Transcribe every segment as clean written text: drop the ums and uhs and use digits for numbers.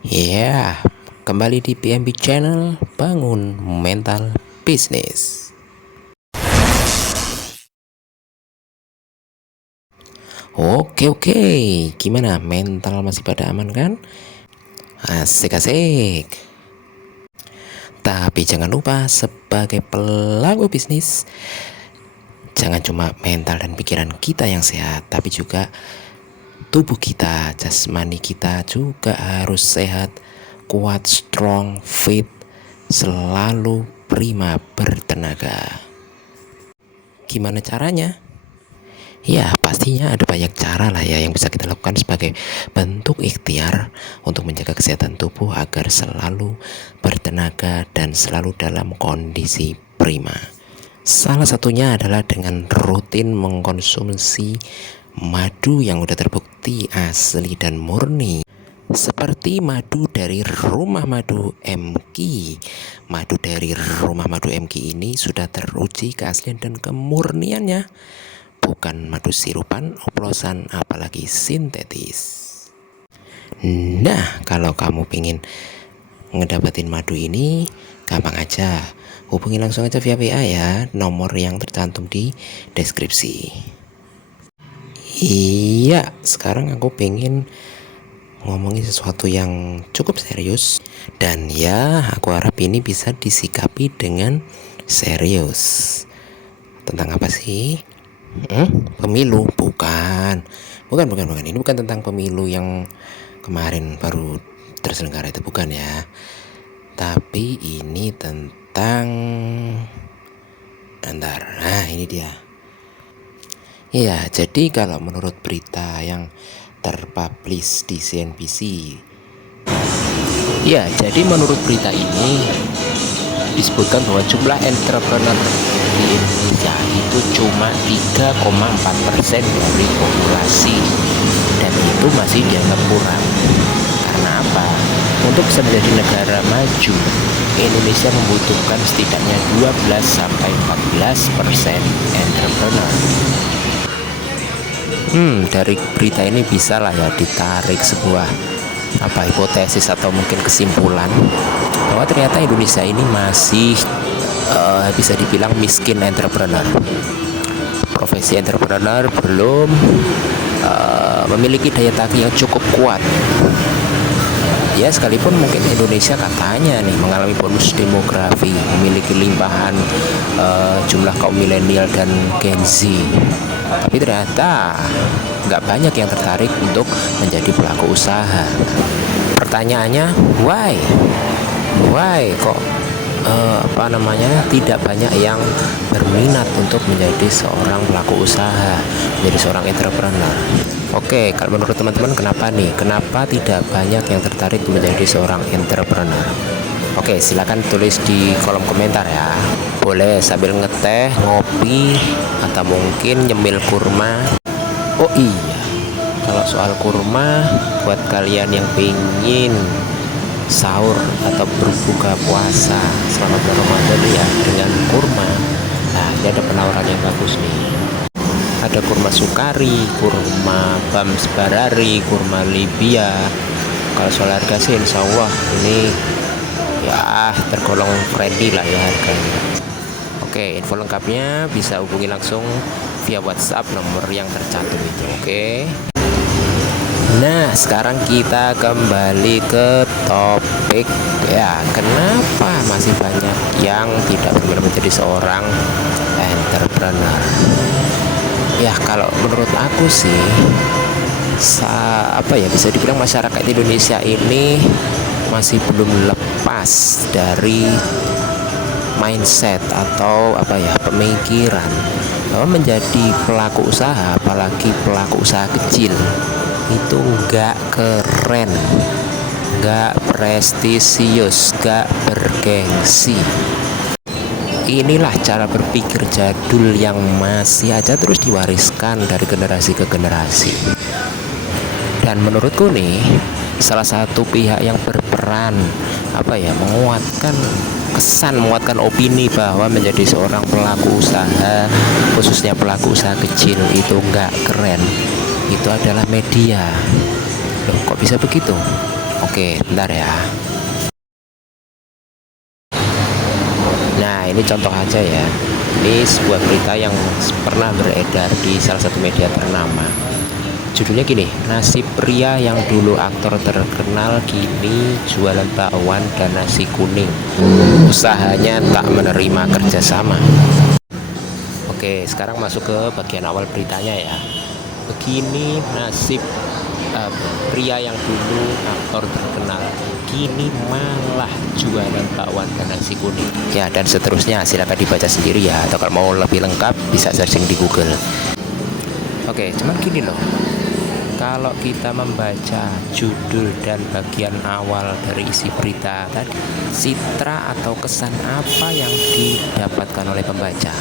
Ya, kembali di PMB Channel Bangun Mental Bisnis. Oke, gimana mental masih pada aman kan? Asik. Tapi jangan lupa sebagai pelaku bisnis, jangan cuma mental dan pikiran kita yang sehat, tapi juga tubuh kita, jasmani kita juga harus sehat, kuat, strong, fit, selalu prima bertenaga. Gimana caranya? Ya, pastinya ada banyak cara lah ya yang bisa kita lakukan sebagai bentuk ikhtiar untuk menjaga kesehatan tubuh agar selalu bertenaga dan selalu dalam kondisi prima. Salah satunya adalah dengan rutin mengkonsumsi madu yang udah terbukti asli dan murni, seperti madu dari Rumah Madu MQ. Madu dari Rumah Madu MQ ini sudah teruji keaslian dan kemurniannya, bukan madu sirupan, oplosan, apalagi sintetis. Nah, kalau kamu pengen ngedapetin madu ini, gampang aja. Hubungi langsung aja via WA ya, nomor yang tercantum di deskripsi. Iya, sekarang aku pengen ngomongin sesuatu yang cukup serius. Dan ya, aku harap ini bisa disikapi dengan serius. Tentang apa sih? Pemilu? Bukan. Ini bukan tentang pemilu yang kemarin baru terselenggara, itu bukan ya. Tapi ini tentang nah ini dia. Ya, jadi kalau menurut berita yang terpublish di CNBC, ya, jadi menurut berita ini disebutkan bahwa jumlah entrepreneur di Indonesia itu cuma 3,4% dari populasi, dan itu masih dianggap kurang. Karena apa? Untuk bisa menjadi negara maju, Indonesia membutuhkan setidaknya 12-14% entrepreneur. Dari berita ini bisa lah ya ditarik sebuah hipotesis atau mungkin kesimpulan bahwa ternyata Indonesia ini masih bisa dibilang miskin entrepreneur. Profesi entrepreneur belum memiliki daya tarik yang cukup kuat. Ya, sekalipun mungkin Indonesia katanya nih mengalami bonus demografi, memiliki limpahan jumlah kaum milenial dan Gen Z, tapi ternyata nggak banyak yang tertarik untuk menjadi pelaku usaha. Pertanyaannya, why kok tidak banyak yang berminat untuk menjadi seorang pelaku usaha, menjadi seorang entrepreneur? Oke, kalau menurut teman-teman kenapa tidak banyak yang tertarik menjadi seorang entrepreneur? Oke, silakan tulis di kolom komentar ya. Boleh sambil ngeteh, ngopi, atau mungkin nyemil kurma. Oh iya, kalau soal kurma, buat kalian yang pingin sahur atau berbuka puasa selama bulan Ramadan ya dengan kurma, nah ini ada penawaran yang bagus nih. Ada kurma Sukari, kurma Bams Barari, kurma Libya. Kalau soal harga sih insya Allah ini ya tergolong friendly lah ya harganya. Oke, info lengkapnya bisa hubungi langsung via WhatsApp nomor yang tercantum itu. Oke. Nah, sekarang kita kembali ke topik ya, kenapa masih banyak yang tidak berminat menjadi seorang entrepreneur? Ya, kalau menurut aku sih bisa dibilang masyarakat Indonesia ini masih belum lepas dari mindset atau pemikiran bahwa menjadi pelaku usaha, apalagi pelaku usaha kecil, itu nggak keren, nggak prestisius, nggak bergengsi. Inilah cara berpikir jadul yang masih aja terus diwariskan dari generasi ke generasi. Dan menurutku nih, salah satu pihak yang berperan menguatkan opini bahwa menjadi seorang pelaku usaha, khususnya pelaku usaha kecil, itu nggak keren, itu adalah media. Loh, kok bisa begitu? Oke, bentar ya. Nah, ini contoh aja ya. Ini sebuah berita yang pernah beredar di salah satu media ternama. Judulnya gini, nasib pria yang dulu aktor terkenal kini jualan bakwan dan nasi kuning. Usahanya tak menerima kerjasama. Oke, sekarang masuk ke bagian awal beritanya ya. Begini nasib pria yang dulu aktor terkenal kini malah jualan bakwan dan nasi kuning. Ya, dan seterusnya silakan dibaca sendiri ya. Atau kalau mau lebih lengkap bisa searching di Google. Oke, cuman gini loh. Kalau kita membaca judul dan bagian awal dari isi berita tadi, citra atau kesan apa yang didapatkan oleh pembaca?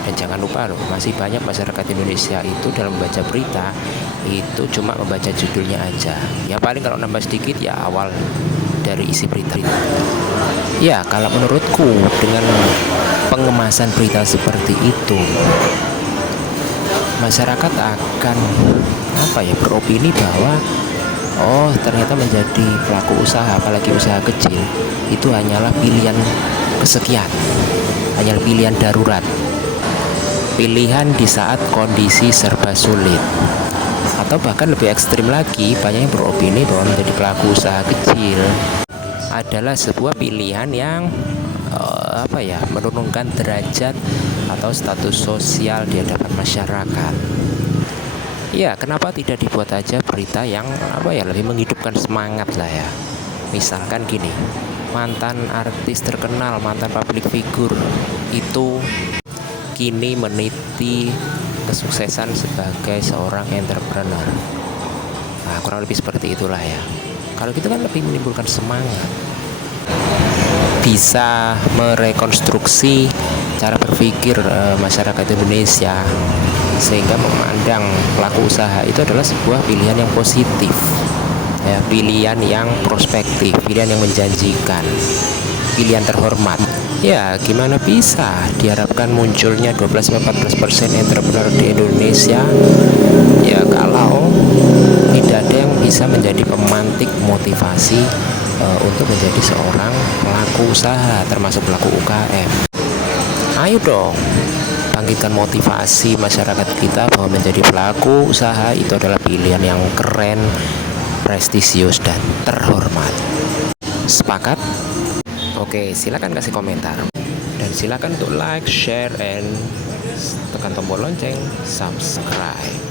Dan jangan lupa loh, masih banyak masyarakat Indonesia itu dalam membaca berita itu cuma membaca judulnya aja. Ya paling kalau nambah sedikit ya awal dari isi berita. Ya kalau menurutku dengan pengemasan berita seperti itu, masyarakat akan beropini bahwa oh ternyata menjadi pelaku usaha, apalagi usaha kecil, itu hanyalah pilihan kesekian, hanya pilihan darurat, pilihan di saat kondisi serba sulit. Atau bahkan lebih ekstrim lagi, banyak yang beropini bahwa menjadi pelaku usaha kecil adalah sebuah pilihan yang menurunkan derajat atau status sosial di hadapan masyarakat. Ya, kenapa tidak dibuat aja berita yang lebih menghidupkan semangat lah ya. Misalkan gini, mantan artis terkenal, mantan public figure itu kini meniti kesuksesan sebagai seorang entrepreneur. Nah, kurang lebih seperti itulah ya. Kalau gitu kan lebih menimbulkan semangat. Bisa merekonstruksi cara berpikir masyarakat Indonesia sehingga memandang pelaku usaha itu adalah sebuah pilihan yang positif ya, pilihan yang prospektif, pilihan yang menjanjikan, pilihan terhormat. Ya gimana bisa diharapkan munculnya 12-14% entrepreneur di Indonesia ya kalau tidak ada yang bisa menjadi pemantik motivasi untuk menjadi seorang pelaku usaha, termasuk pelaku UKM. Ayo dong, bangkitkan motivasi masyarakat kita bahwa menjadi pelaku usaha itu adalah pilihan yang keren, prestisius, dan terhormat. Sepakat? Oke, silakan kasih komentar. Dan silakan untuk like, share, and tekan tombol lonceng, subscribe.